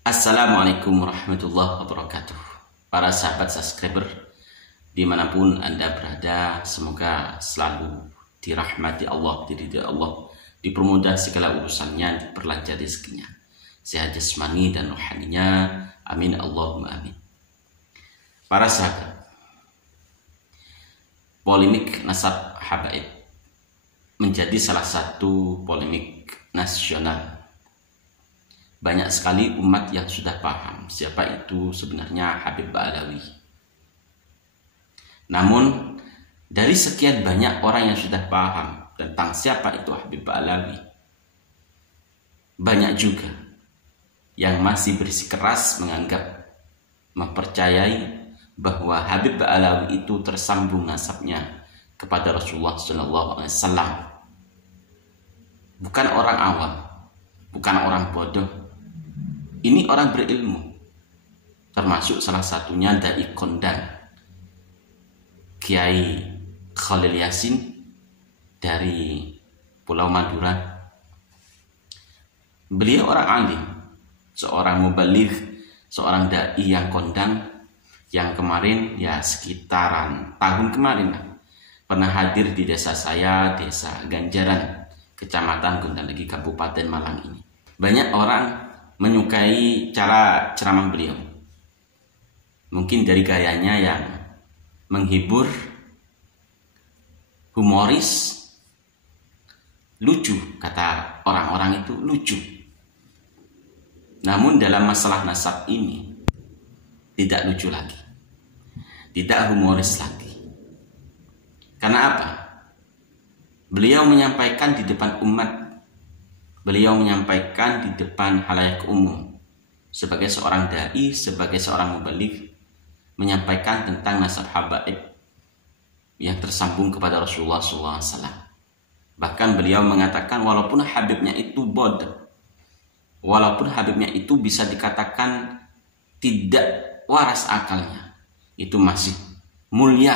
Assalamualaikum warahmatullahi wabarakatuh. Para sahabat subscriber dimanapun Anda berada, semoga selalu dirahmati Allah, diridhoi Allah, dipermudah segala urusannya, diperlancar rezekinya, sehat jasmani dan rohaninya. Amin Allahumma amin. Para sahabat, polemik nasab habaib menjadi salah satu polemik nasional. Banyak sekali umat yang sudah paham siapa itu sebenarnya Habib Ba'alawi. Namun dari sekian banyak orang yang sudah paham tentang siapa itu Habib Ba'alawi, banyak juga yang masih bersikeras menganggap, mempercayai bahwa Habib Ba'alawi itu tersambung nasabnya kepada Rasulullah SAW. Bukan orang awam, bukan orang bodoh. Ini orang berilmu, termasuk salah satunya Dai Kondang, Kiai Khalil Yasin dari Pulau Madura. Beliau orang alim, seorang mubaligh, seorang dai yang kondang, yang kemarin ya sekitaran tahun kemarin pernah hadir di desa saya, Desa Ganjaran, Kecamatan Gondanlegi, Kabupaten Malang ini. Banyak orang menyukai cara ceramah beliau. Mungkin dari gayanya yang menghibur, humoris, lucu, kata orang-orang itu lucu. Namun dalam masalah nasab ini tidak lucu lagi, tidak humoris lagi. Karena apa? Beliau menyampaikan di depan umat, beliau menyampaikan di depan halayak umum sebagai seorang dai, sebagai seorang mubaligh, menyampaikan tentang nasab habaib yang tersambung kepada Rasulullah SAW. Bahkan beliau mengatakan walaupun habibnya itu bodoh, walaupun habibnya itu bisa dikatakan tidak waras akalnya, itu masih mulia,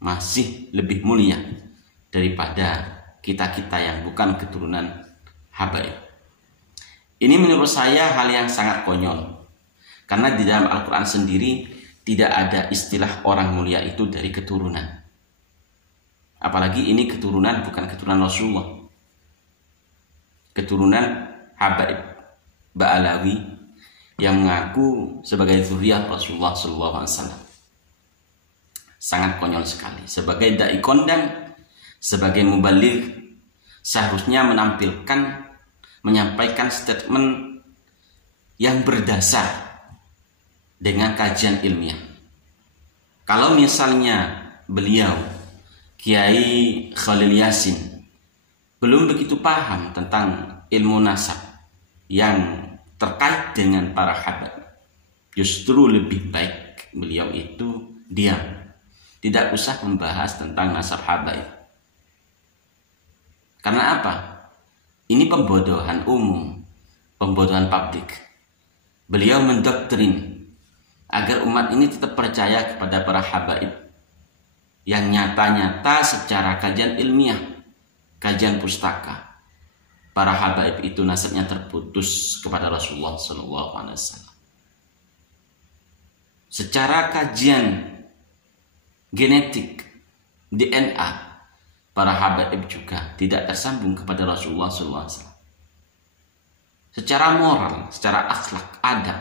masih lebih mulia daripada kita-kita yang bukan keturunan habaib. Ini menurut saya hal yang sangat konyol, karena di dalam Al-Quran sendiri tidak ada istilah orang mulia itu dari keturunan. Apalagi ini keturunan bukan keturunan Rasulullah, keturunan habaib Ba'alawi yang mengaku sebagai zuriyah Rasulullah SAW. Sangat konyol sekali. Sebagai dai kondang, sebagai mubaligh, seharusnya menampilkan, menyampaikan statement yang berdasar dengan kajian ilmiah. Kalau misalnya beliau, Kiai Khalil Yasin, belum begitu paham tentang ilmu nasab yang terkait dengan para habaib, justru lebih baik beliau itu diam, tidak usah membahas tentang nasab habaib. Karena apa? Ini pembodohan umum, pembodohan publik. Beliau mendoktrin agar umat ini tetap percaya kepada para habaib yang nyata-nyata secara kajian ilmiah, kajian pustaka, para habaib itu nasabnya terputus kepada Rasulullah SAW. Secara kajian genetik, DNA, para habaib juga tidak tersambung kepada Rasulullah SAW. Secara moral, secara akhlak, adab,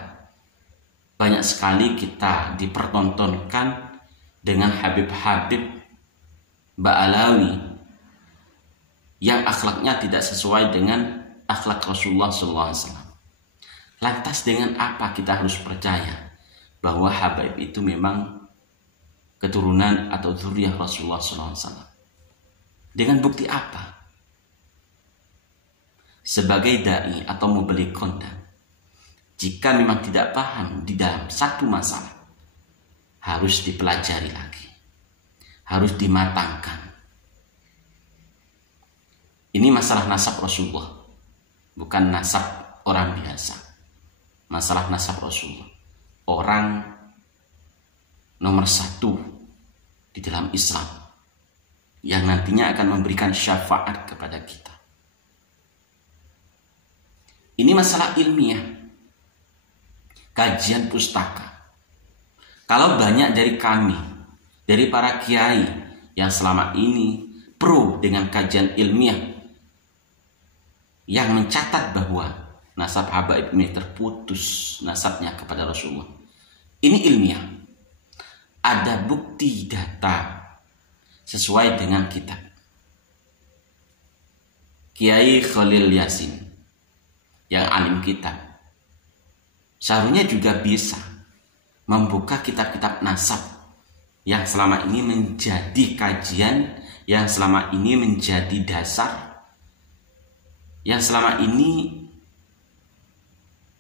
banyak sekali kita dipertontonkan dengan Habib-Habib Ba'alawi yang akhlaknya tidak sesuai dengan akhlak Rasulullah SAW. Lantas dengan apa kita harus percaya bahwa habaib itu memang keturunan atau zuriyah Rasulullah SAW? Dengan bukti apa? Sebagai dai atau mubaligh kondang, jika memang tidak paham di dalam satu masalah, harus dipelajari lagi, harus dimatangkan. Ini masalah nasab Rasulullah, bukan nasab orang biasa. Masalah nasab Rasulullah, orang nomor satu di dalam Islam, yang nantinya akan memberikan syafaat kepada kita. Ini masalah ilmiah, kajian pustaka. Kalau banyak dari kami, dari para kiai yang selama ini pro dengan kajian ilmiah, yang mencatat bahwa nasab habaib ini terputus nasabnya kepada Rasulullah, ini ilmiah, ada bukti data sesuai dengan kitab. Kiai Khalil Yasin yang alim kitab seharusnya juga bisa membuka kitab-kitab nasab yang selama ini menjadi kajian, yang selama ini menjadi dasar, yang selama ini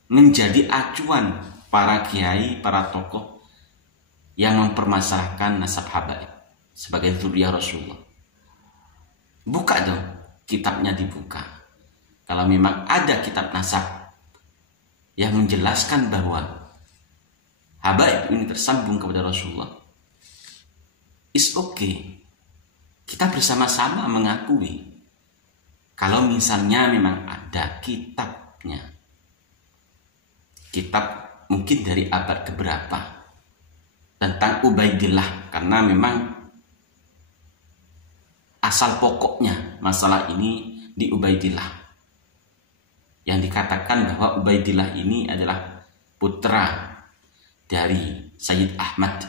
menjadi acuan para kiai, para tokoh yang mempermasalahkan nasab habaib sebagai dzurriyyah Rasulullah. Buka dong, kitabnya dibuka. Kalau memang ada kitab nasab yang menjelaskan bahwa habaib ini tersambung kepada Rasulullah, it's okay. Kita bersama-sama mengakui kalau misalnya memang ada kitabnya. Kitab mungkin dari abad keberapa tentang Ubaidillah, karena memang asal pokoknya masalah ini di Ubaidillah. Yang dikatakan bahwa Ubaidillah ini adalah putra dari Sayyid Ahmad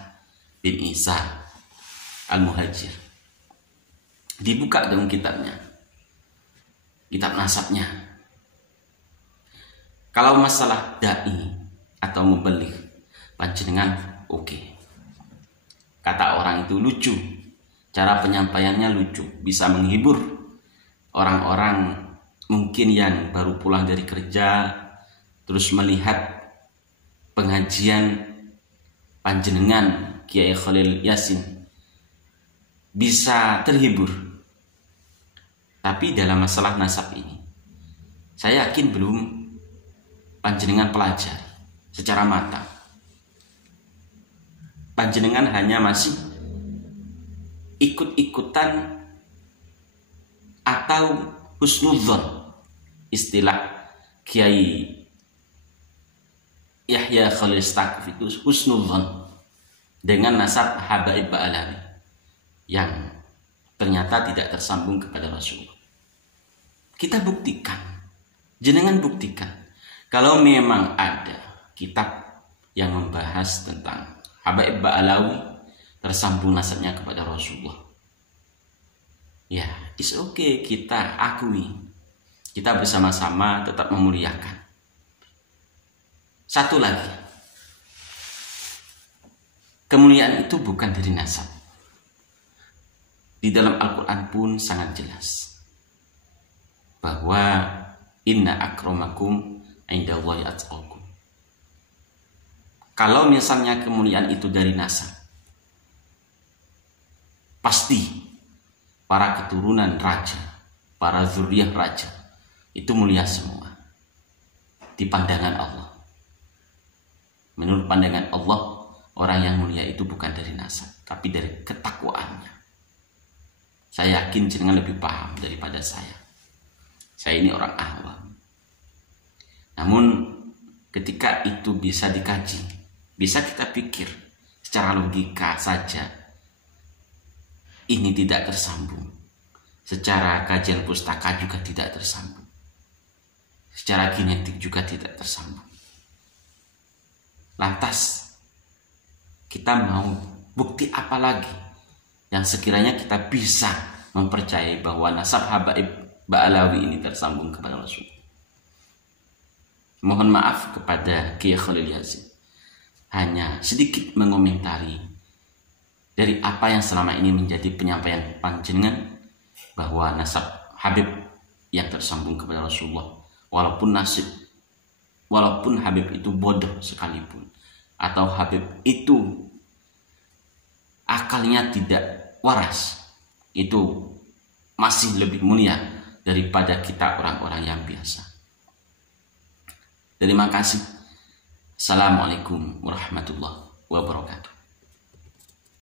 bin Isa Al-Muhajir. Dibuka dong kitabnya, kitab nasabnya. Kalau masalah da'i atau mubaligh, panjenengan oke. Kata orang itu lucu, cara penyampaiannya lucu, bisa menghibur orang-orang mungkin yang baru pulang dari kerja, terus melihat pengajian panjenengan Kiai Khalil Yasin, bisa terhibur. Tapi dalam masalah nasab ini, saya yakin belum panjenengan pelajari secara matang. Panjenengan hanya masih ikut-ikutan atau husnudzon, istilah Kiai Yahya Khalil Stakuf itu husnudzon dengan nasab habaib Ba'alawi yang ternyata tidak tersambung kepada Rasulullah. Kita buktikan, jenengan buktikan, kalau memang ada kitab yang membahas tentang habaib Ba'alawi tersambung nasabnya kepada Rasulullah, ya, it's okay, kita akui, kita bersama-sama tetap memuliakan. Satu lagi, kemuliaan itu bukan dari nasab. Di dalam Al-Quran pun sangat jelas bahwa inna akramakum indallahi atqakum. Kalau misalnya kemuliaan itu dari nasab, pasti para keturunan raja, para dzurriyyah raja itu mulia semua di pandangan Allah. Menurut pandangan Allah, orang yang mulia itu bukan dari nasab, tapi dari ketakwaannya. Saya yakin jenengan lebih paham daripada saya. Saya ini orang awam. Namun ketika itu bisa dikaji, bisa kita pikir secara logika saja, ini tidak tersambung. Secara kajian pustaka juga tidak tersambung. Secara genetik juga tidak tersambung. Lantas kita mau bukti apa lagi yang sekiranya kita bisa mempercayai bahwa nasab habaib Ba'alawi ini tersambung kepada Rasul? Mohon maaf kepada Kiai Khalil Yasin, hanya sedikit mengomentari dari apa yang selama ini menjadi penyampaian panjenengan, bahwa nasab Habib yang tersambung kepada Rasulullah, walaupun Habib itu bodoh sekalipun, atau Habib itu akalnya tidak waras, itu masih lebih mulia daripada kita orang-orang yang biasa. Terima kasih. Assalamualaikum warahmatullahi wabarakatuh.